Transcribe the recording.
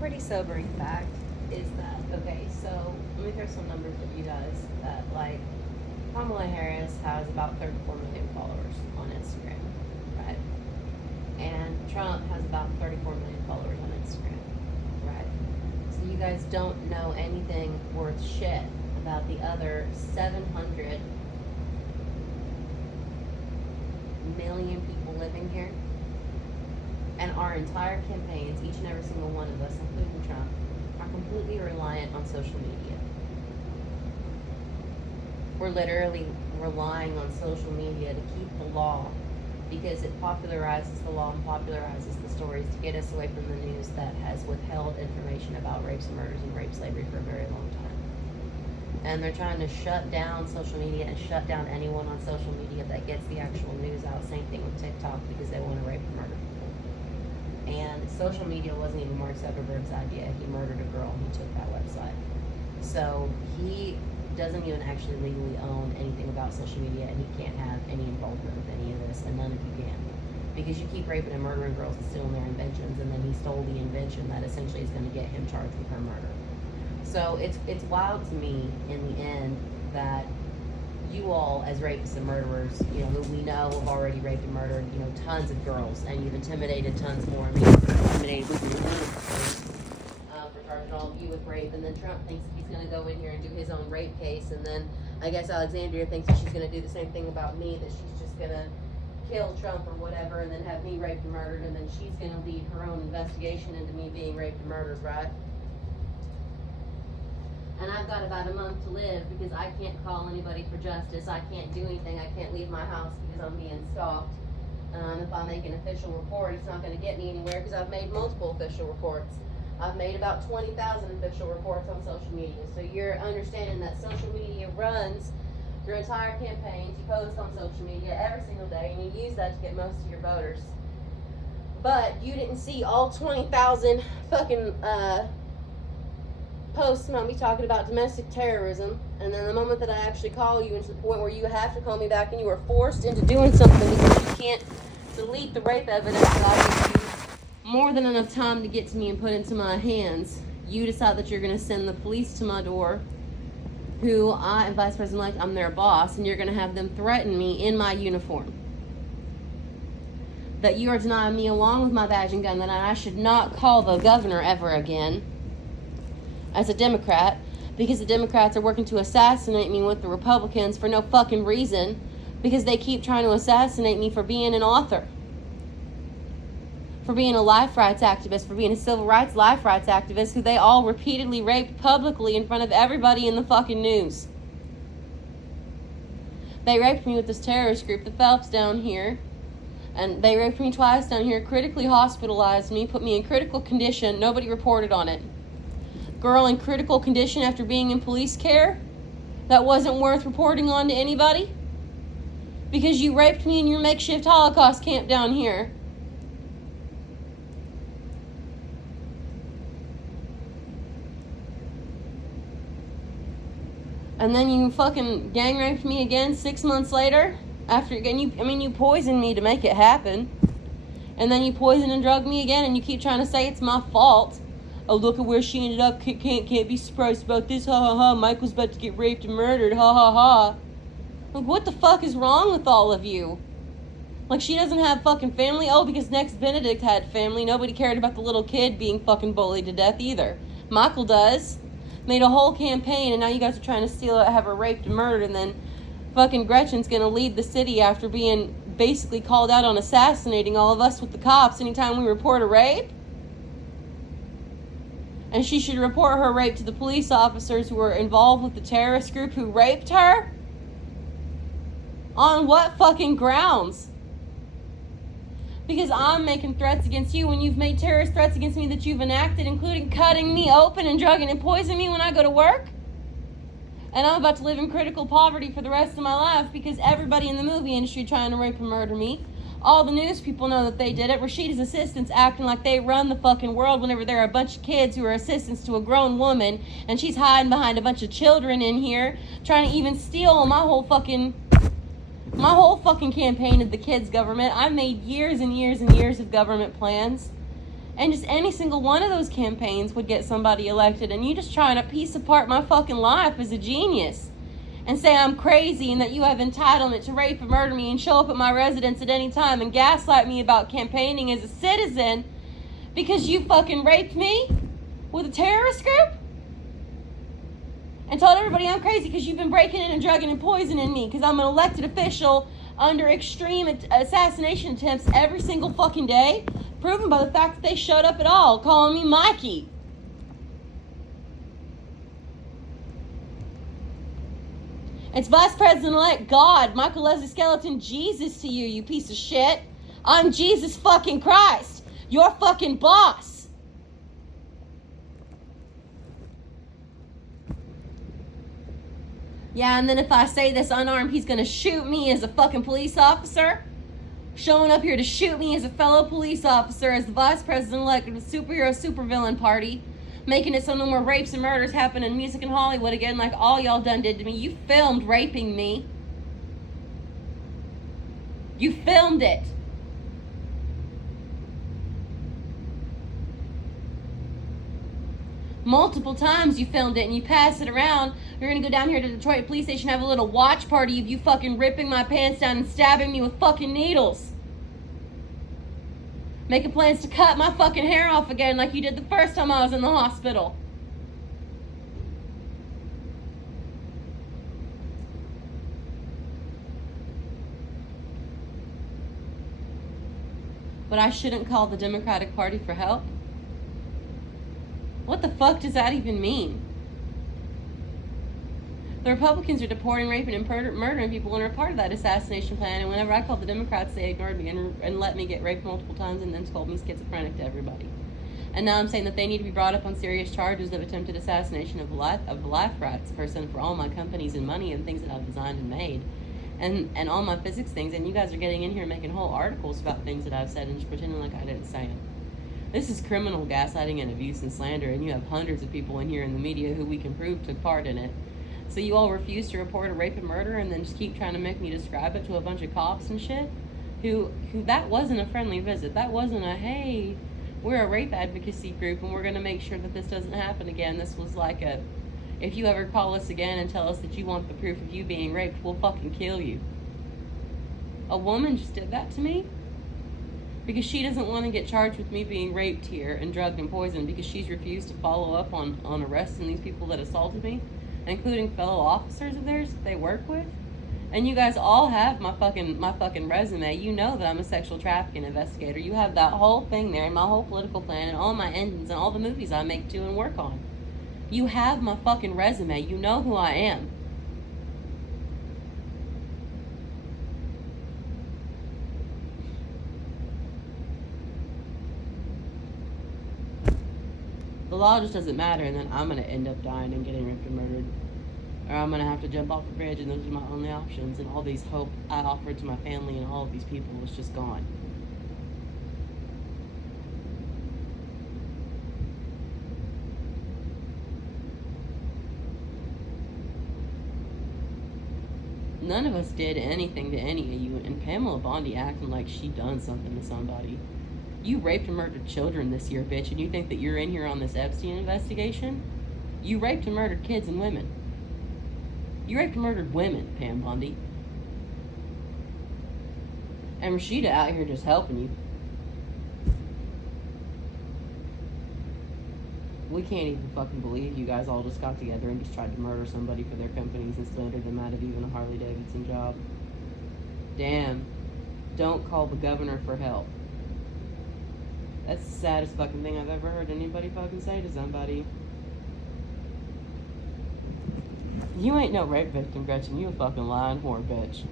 Pretty sobering fact is that, okay, so let me throw some numbers at you guys that, like, Kamala Harris has about 34 million followers on Instagram, right? And Trump has about 34 million followers on Instagram, right? So you guys don't know anything worth shit about the other 700 million people living here. And our entire campaigns, each and every single one of us, including Trump, are completely reliant on social media. We're literally relying on social media to keep the law, because it popularizes the law and popularizes the stories to get us away from the news that has withheld information about rapes and murders and rape slavery for a very long time. And they're trying to shut down social media and shut down anyone on social media that gets the actual news out. Same thing with TikTok, because they want to rape and murder people. And social media wasn't even Mark Zuckerberg's idea. He murdered a girl and he took that website. So he doesn't even actually legally own anything about social media, and he can't have any involvement with any of this, and none of you can. Because you keep raping and murdering girls and stealing their inventions, and then he stole the invention that essentially is going to get him charged with her murder. So it's wild to me in the end that you all, as rapists and murderers, who we know have already raped and murdered, tons of girls, and you've intimidated tons more. I mean, you've intimidated with your for charging all of you with rape, and then Trump thinks he's going to go in here and do his own rape case, and then I guess Alexandria thinks that she's going to do the same thing about me, that she's just going to kill Trump or whatever, and then have me raped and murdered, and then she's going to lead her own investigation into me being raped and murdered, right? And I've got about a month to live because I can't call anybody for justice. I can't do anything. I can't leave my house because I'm being stalked. If I make an official report, it's not going to get me anywhere because I've made multiple official reports. I've made about 20,000 official reports on social media. So you're understanding that social media runs your entire campaigns. You post on social media every single day, and you use that to get most of your voters. But you didn't see all 20,000 fucking posts about me talking about domestic terrorism, and then the moment that I actually call you, into the point where you have to call me back and you are forced into doing something because you can't delete the rape evidence that I give you more than enough time to get to me and put into my hands, you decide that you're going to send the police to my door, who I am Vice President-elect, I'm their boss, and you're going to have them threaten me in my uniform. That you are denying me, along with my badge and gun, that I should not call the governor ever again as a Democrat, because the Democrats are working to assassinate me with the Republicans for no fucking reason, because they keep trying to assassinate me for being an author, for being a life rights activist, for being a civil rights life rights activist who they all repeatedly raped publicly in front of everybody in the fucking news. They raped me with this terrorist group, the Phelps, down here, and they raped me twice down here, critically hospitalized me, put me in critical condition. Nobody reported on it. Girl in critical condition after being in police care, that wasn't worth reporting on to anybody, because you raped me in your makeshift Holocaust camp down here. And then you fucking gang raped me again 6 months later, after again you poisoned me to make it happen, and then you poisoned and drugged me again, and you keep trying to say it's my fault. Oh, look at where she ended up. Can't be surprised about this. Ha ha ha. Michael's about to get raped and murdered. Ha ha ha. Like, what the fuck is wrong with all of you? Like, she doesn't have fucking family? Oh, because Next Benedict had family. Nobody cared about the little kid being fucking bullied to death either. Michael does. Made a whole campaign, and now you guys are trying to steal it, have her raped and murdered, and then fucking Gretchen's gonna leave the city after being basically called out on assassinating all of us with the cops anytime we report a rape? And she should report her rape to the police officers who were involved with the terrorist group who raped her? On what fucking grounds? Because I'm making threats against you when you've made terrorist threats against me that you've enacted, including cutting me open and drugging and poisoning me when I go to work? And I'm about to live in critical poverty for the rest of my life because everybody in the movie industry trying to rape and murder me. All the news people know that they did it. Rashida's assistants acting like they run the fucking world whenever there are a bunch of kids who are assistants to a grown woman, and she's hiding behind a bunch of children in here trying to even steal my whole fucking campaign of the kids' government. I made years and years and years of government plans, And just any single one of those campaigns would get somebody elected. And you just trying to piece apart my fucking life as a genius and say I'm crazy and that you have entitlement to rape and murder me and show up at my residence at any time and gaslight me about campaigning as a citizen because you fucking raped me with a terrorist group? And told everybody I'm crazy because you've been breaking in and drugging and poisoning me because I'm an elected official under extreme assassination attempts every single fucking day, proven by the fact that they showed up at all, calling me Mikey. It's Vice President-elect God, Michael Leslie Skeleton, Jesus to you, you piece of shit. I'm Jesus fucking Christ, your fucking boss. Yeah, and then if I say this unarmed, he's gonna shoot me as a fucking police officer. Showing up here to shoot me as a fellow police officer, as the Vice President-elect of the superhero supervillain party. Making it so no more rapes and murders happen in music in Hollywood again like all y'all done did to me. You filmed raping me. You filmed it. Multiple times you filmed it and you pass it around. You're gonna go down here to Detroit Police Station and have a little watch party of you fucking ripping my pants down and stabbing me with fucking needles. Making plans to cut my fucking hair off again like you did the first time I was in the hospital. But I shouldn't call the Democratic Party for help? What the fuck does that even mean? The Republicans are deporting, raping, and murdering people and are part of that assassination plan. And whenever I called the Democrats, they ignored me and let me get raped multiple times and then called me schizophrenic to everybody. And now I'm saying that they need to be brought up on serious charges of attempted assassination of the life rights person for all my companies and money and things that I've designed and made. And all my physics things. And you guys are getting in here and making whole articles about things that I've said and just pretending like I didn't say them. This is criminal gaslighting and abuse and slander. And you have hundreds of people in here in the media who we can prove took part in it. So you all refuse to report a rape and murder and then just keep trying to make me describe it to a bunch of cops and shit? Who that wasn't a friendly visit. That wasn't a, hey, we're a rape advocacy group and we're going to make sure that this doesn't happen again. This was like a, if you ever call us again and tell us that you want the proof of you being raped, we'll fucking kill you. A woman just did that to me because she doesn't want to get charged with me being raped here and drugged and poisoned because she's refused to follow up on arresting these people that assaulted me, including fellow officers of theirs that they work with. And you guys all have my fucking resume. You know that I'm a sexual trafficking investigator. You have that whole thing there and my whole political plan and all my endings and all the movies I make too and work on. You have my fucking resume. You know who I am. The law just doesn't matter, and then I'm going to end up dying and getting raped and murdered. Or I'm going to have to jump off a bridge, and those are my only options. And all these hope I offered to my family and all of these people was just gone. None of us did anything to any of you, and Pamela Bondi acting like she done something to somebody. You raped and murdered children this year, bitch, and you think that you're in here on this Epstein investigation? You raped and murdered kids and women. You raped and murdered women, Pam Bondi. And Rashida out here just helping you. We can't even fucking believe you guys all just got together and just tried to murder somebody for their companies and slandered them out of even a Harley Davidson job. Damn. Don't call the governor for help. That's the saddest fucking thing I've ever heard anybody fucking say to somebody. You ain't no rape victim, Gretchen. You a fucking lying whore, bitch.